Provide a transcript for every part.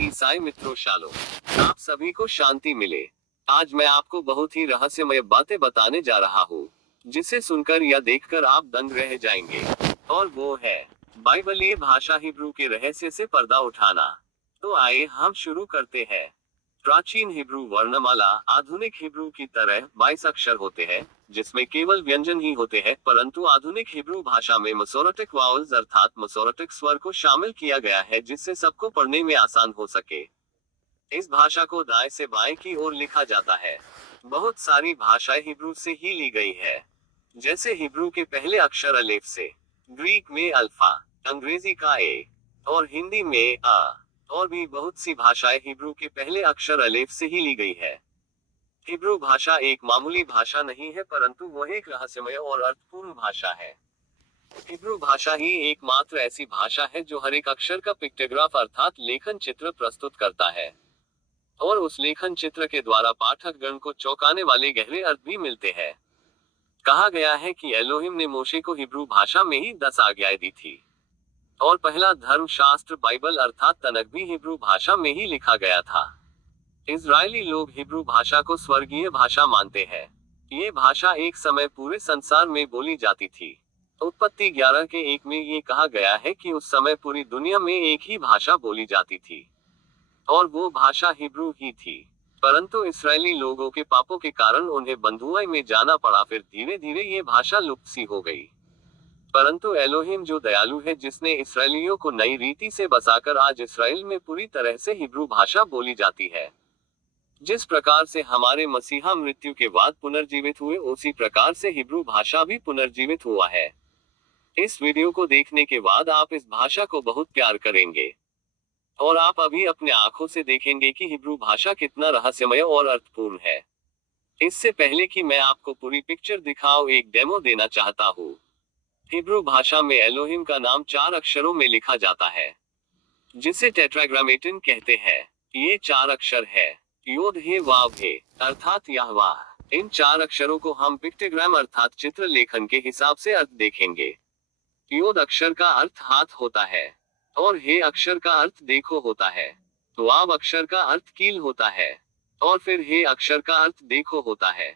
ईसाई मित्रों शालोम। आप सभी को शांति मिले। आज मैं आपको बहुत ही रहस्यमय बातें बताने जा रहा हूँ, जिसे सुनकर या देखकर आप दंग रह जाएंगे। और वो है बाइबलीय भाषा हिब्रू के रहस्य से पर्दा उठाना। तो आइए हम शुरू करते हैं। प्राचीन हिब्रू वर्णमाला आधुनिक हिब्रू की तरह 22 अक्षर होते हैं, जिसमें केवल व्यंजन ही होते हैं, परंतु आधुनिक हिब्रू भाषा में मसोरेटिक वावल्स अर्थात मसोरेटिक स्वर को शामिल किया गया है, जिससे सबको पढ़ने में आसान हो सके। इस भाषा को दाएं से बाएं की ओर लिखा जाता है। बहुत सारी भाषाएं हिब्रू से ही ली गई है, जैसे हिब्रू के पहले अक्षर अलेफ से, ग्रीक में अल्फा, अंग्रेजी का ए और हिंदी में अ। और भी बहुत सी भाषाएं हिब्रू के पहले अक्षर अलेफ से ही ली गई है। हिब्रू भाषा एक मामूली भाषा नहीं है, परंतु वह एक रहस्यमय और अर्थपूर्ण भाषा है। हिब्रू भाषा ही एकमात्र ऐसी भाषा है जो हर एक अक्षर का पिक्टोग्राफ अर्थात लेखन चित्र प्रस्तुत करता है, और उस लेखन चित्र के द्वारा पाठक गण को चौंकाने वाले गहरे अर्थ भी मिलते हैं। कहा गया है कि एलोहिम ने मोशे को हिब्रू भाषा में ही 10 आज्ञाएं दी थी, और पहला धर्मशास्त्र बाइबल अर्थात तनक भी हिब्रू भाषा में ही लिखा गया था। इजरायली लोग हिब्रू भाषा को स्वर्गीय भाषा मानते हैं। ये भाषा एक समय पूरे संसार में बोली जाती थी। उत्पत्ति 11 के 1 में ये कहा गया है कि उस समय पूरी दुनिया में एक ही भाषा बोली जाती थी, और वो भाषा हिब्रू ही थी। परंतु इस्राएली लोगों के पापों के कारण उन्हें बंधुआई में जाना पड़ा। फिर धीरे धीरे ये भाषा लुप्त सी हो गई। परंतु एलोहिम जो दयालु है, जिसने इस्राएलियों को नई रीति से बसाकर आज इस्राएल में पूरी तरह से हिब्रू भाषा बोली जाती है। जिस प्रकार से हमारे मसीहा मृत्यु के बाद पुनर्जीवित हुए, उसी प्रकार से हिब्रू भाषा भी पुनर्जीवित हुआ है। इस वीडियो को देखने के बाद आप इस भाषा को बहुत प्यार करेंगे, और आप अभी अपने आंखों से देखेंगे कि हिब्रू भाषा कितना रहस्यमय और अर्थपूर्ण है। इससे पहले कि मैं आपको पूरी पिक्चर दिखाऊं, एक डेमो देना चाहता हूँ। हिब्रू भाषा में एलोहिम का नाम 4 अक्षरों में लिखा जाता है, जिसे टेट्राग्रामेटन कहते हैं। ये 4 अक्षर है योद हे वाव हे अर्थात यहवाह। इन 4 अक्षरों को हम पिक्टोग्राम अर्थात चित्र लेखन के हिसाब से अर्थ देखेंगे। योद अक्षर का अर्थ हाथ होता है, और हे अक्षर का अर्थ देखो होता है। वाव अक्षर का अर्थ कील होता है, और फिर हे अक्षर का अर्थ देखो होता है।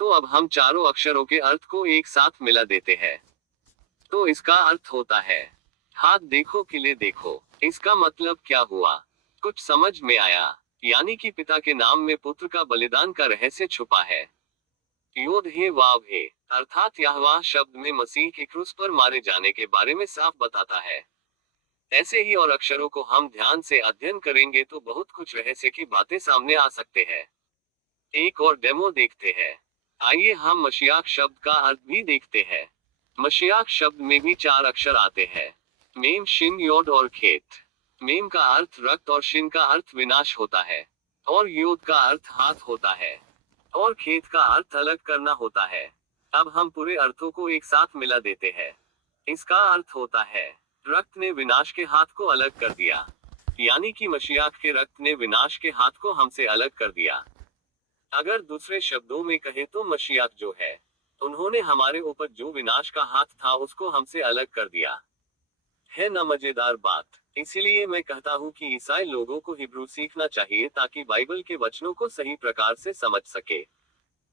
तो अब हम चारों अक्षरों के अर्थ को एक साथ मिला देते हैं। तो इसका अर्थ होता है हाथ देखो किले देखो। इसका मतलब क्या हुआ? कुछ समझ में आया? यानी कि पिता के नाम में पुत्र का बलिदान का रहस्य छुपा है। योद हे वाव हे अर्थात यहवाह शब्द में मसीह के क्रूस पर मारे जाने के बारे में साफ बताता है। ऐसे ही और अक्षरों को हम ध्यान से अध्ययन करेंगे तो बहुत कुछ रहस्य की बातें सामने आ सकते हैं। एक और डेमो देखते हैं। आइए हम मशियाक शब्द का अर्थ भी देखते हैं। मशियाक शब्द में भी 4 अक्षर आते हैं, मेम, शिन, योद और खेत। मेम का अर्थ रक्त और शिन का अर्थ विनाश होता है, और योद का अर्थ हाथ होता है, और खेत का अर्थ अलग करना होता है। अब हम पूरे अर्थों को एक साथ मिला देते हैं। इसका अर्थ होता है रक्त ने विनाश के हाथ को अलग कर दिया, यानी कि मशियाक के रक्त ने विनाश के हाथ को हमसे अलग कर दिया। अगर दूसरे शब्दों में कहे तो मशियाक जो है, उन्होंने हमारे ऊपर जो विनाश का हाथ था उसको हमसे अलग कर दिया। है ना मजेदार बात? इसीलिए मैं कहता हूँ कि ईसाई लोगों को हिब्रू सीखना चाहिए, ताकि बाइबल के वचनों को सही प्रकार से समझ सके।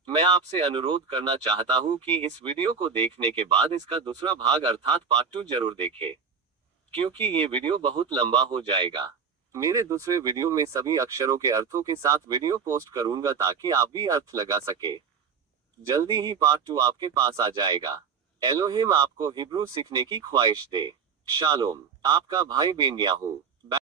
मैं आपसे अनुरोध करना चाहता हूँ कि इस वीडियो को देखने के बाद इसका दूसरा भाग अर्थात पार्ट 2 जरूर देखें, क्योंकि ये वीडियो बहुत लंबा हो जाएगा। मेरे दूसरे वीडियो में सभी अक्षरों के अर्थों के साथ वीडियो पोस्ट करूंगा, ताकि आप भी अर्थ लगा सके। जल्दी ही पार्ट 2 आपके पास आ जाएगा। एलोहिम आपको हिब्रू सीखने की ख्वाहिश दे। शालोम, आपका भाई बेन्याहू।